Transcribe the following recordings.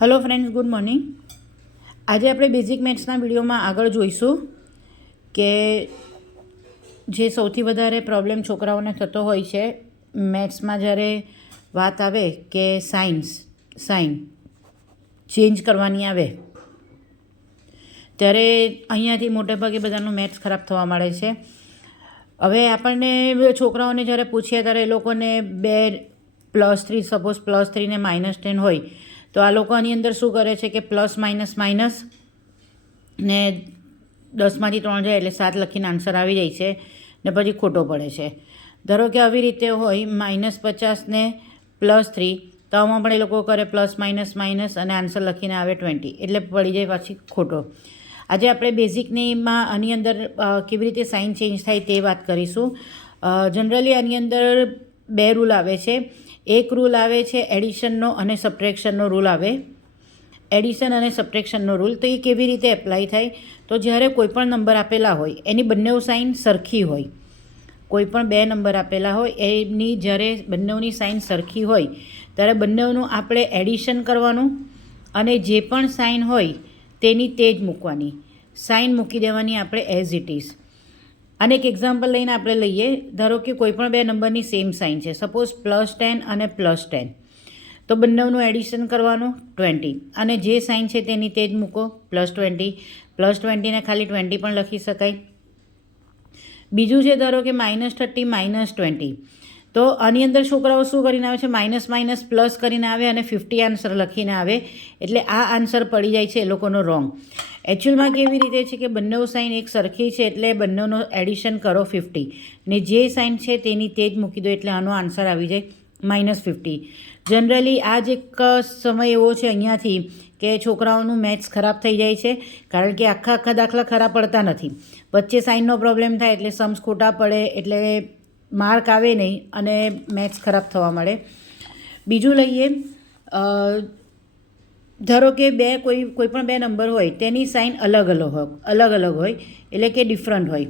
Hello friends, good morning. આજે આપણે basic મેથ્સના વિડીયોમાં આગળ જોઈશું કે જે સૌથી વધારે પ્રોબ્લેમ છોકરાઓને થતો હોય છે મેથ્સમાં, જ્યારે વાત આવે કે સાઇન ચેન્જ કરવાની આવે ત્યારે અહીંયાથી મોટેભાગે બધાનું મેથ્સ ખરાબ થવા માંડે છે. હવે આપણને છોકરાઓને જ્યારે પૂછીએ ત્યારે એ લોકોને 2+3 સપોઝ +3 ને -10 હોય તો આ લોકો આની અંદર શું કરે છે કે પ્લસ માઇનસ ને 10માંથી 3 જાય એટલે 7 લખીને આન્સર આવી જાય છે ને પછી ખોટો પડે છે. ધારો કે આવી રીતે હોય -50 ને +3, તો આમાં પણ એ લોકો કરે પ્લસ માઇનસ અને આન્સર લખીને આવે 20 એટલે પડી જાય પાછી ખોટો. આજે આપણે બેઝિકનીમાં આની અંદર કેવી રીતે સાઇન ચેન્જ થાય તે વાત કરીશું. જનરલી આની અંદર 2 રૂલ આવે છે. એક રૂલ આવે છે એડિશનનો અને સબટ્રેક્શનનો રૂલ આવે. એડિશન અને સબટ્રેક્શનનો રૂલ તો એ કેવી રીતે એપ્લાય થાય, તો જ્યારે કોઈ પણ નંબર આપેલા હોય એની બંને સાઇન સરખી હોય, કોઈ પણ 2 નંબર આપેલા હોય એની જ્યારે બંનેની સાઇન સરખી હોય ત્યારે બંનેનું આપણે એડિશન કરવાનું અને જે પણ સાઇન હોય તેની તે જ મૂકવાની, સાઇન મૂકી દેવાની આપણે એઝ ઇટ ઇઝ. અને એક એક્ઝામ્પલ લઈને આપણે લઈએ. ધારો કે કોઈ પણ 2 નંબરની સેમ સાઇન છે, સપોઝ +10 અને +10, તો બંનેનું એડિશન કરવાનું 20 અને જે સાઇન છે તેની તે જ મૂકો +20 ને ખાલી 20 પણ લખી શકાય. બીજું છે ધારો કે -30 -20, તો આની અંદર છોકરાઓ શું કરીને આવે છે, માઇનસ પ્લસ કરીને આવે અને 50 આન્સર લખીને આવે, એટલે આ આન્સર પડી જાય છે એ લોકોનો રોંગ. એકચ્યુઅલમાં કેવી રીતે છે કે બંને સાઇન એક સરખી છે એટલે બંનેનો એડિશન કરો 50 ને જે સાઇન છે તેની તે જ મૂકી દો એટલે આનો આન્સર આવી જાય -50. જનરલી આ જ એક સમય એવો છે અહીંયાથી કે છોકરાઓનું મેથ્સ ખરાબ થઈ જાય છે, કારણ કે આખા દાખલા ખરા પડતા નથી, વચ્ચે સાઇનનો પ્રોબ્લેમ થાય એટલે सम्स ખોટા પડે એટલે માર્ક આવે નહીં અને મેથ્સ ખરાબ થવા મળે. બીજું લઈએ. ધારો કે કોઈ પણ 2 નંબર હોય તેની સાઇન અલગ હોય એટલે કે ડિફરન્ટ હોય,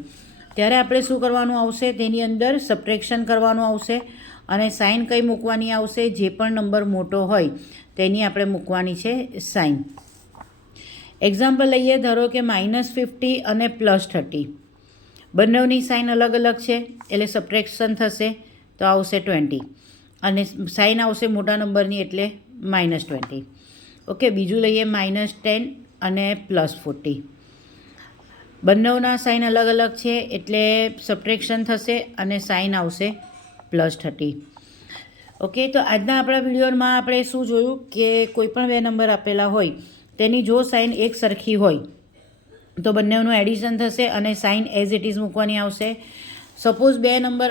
ત્યારે આપણે શું કરવાનું આવશે, તેની અંદર સબટ્રેક્શન કરવાનું આવશે અને સાઇન કઈ મૂકવાની આવશે, જે પણ નંબર મોટો હોય તેની આપણે મૂકવાની છે સાઇન. એક્ઝામ્પલ લઈએ. ધારો કે -50 અને +30, બંનેની સાઇન અલગ છે એટલે સબટ્રેક્શન થશે તો આવશે 20 અને સાઇન આવશે મોટા નંબરની એટલે -20. ઓકે. બીજું લઈએ. -10 અને +40, બંનેના સાઇન અલગ છે એટલે સબટ્રેક્શન થશે અને સાઇન આવશે +30. ઓકે. તો આજના આપણા વિડીયોમાં આપણે શું જોયું કે કોઈ પણ 2 નંબર આપેલા હોય તેની જો સાઇન એક સરખી હોય તો બંનેનું એડિશન થશે અને સાઇન એઝ ઇટ ઇઝ મૂકવાની આવશે. સપોઝ 2 નંબર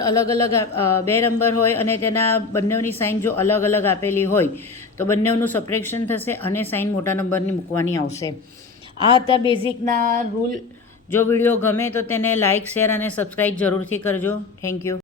બે નંબર હોય અને તેના બંનેની સાઇન જો અલગ આપેલી હોય તો બંનેનું સબટ્રેક્શન થશે અને સાઇન મોટા નંબરની મૂકવાની આવશે. આ હતા બેઝિકના રૂલ. જો વિડીયો ગમે તો તેને લાઇક, શેર અને સબસ્ક્રાઈબ જરૂરથી કરજો. Thank you.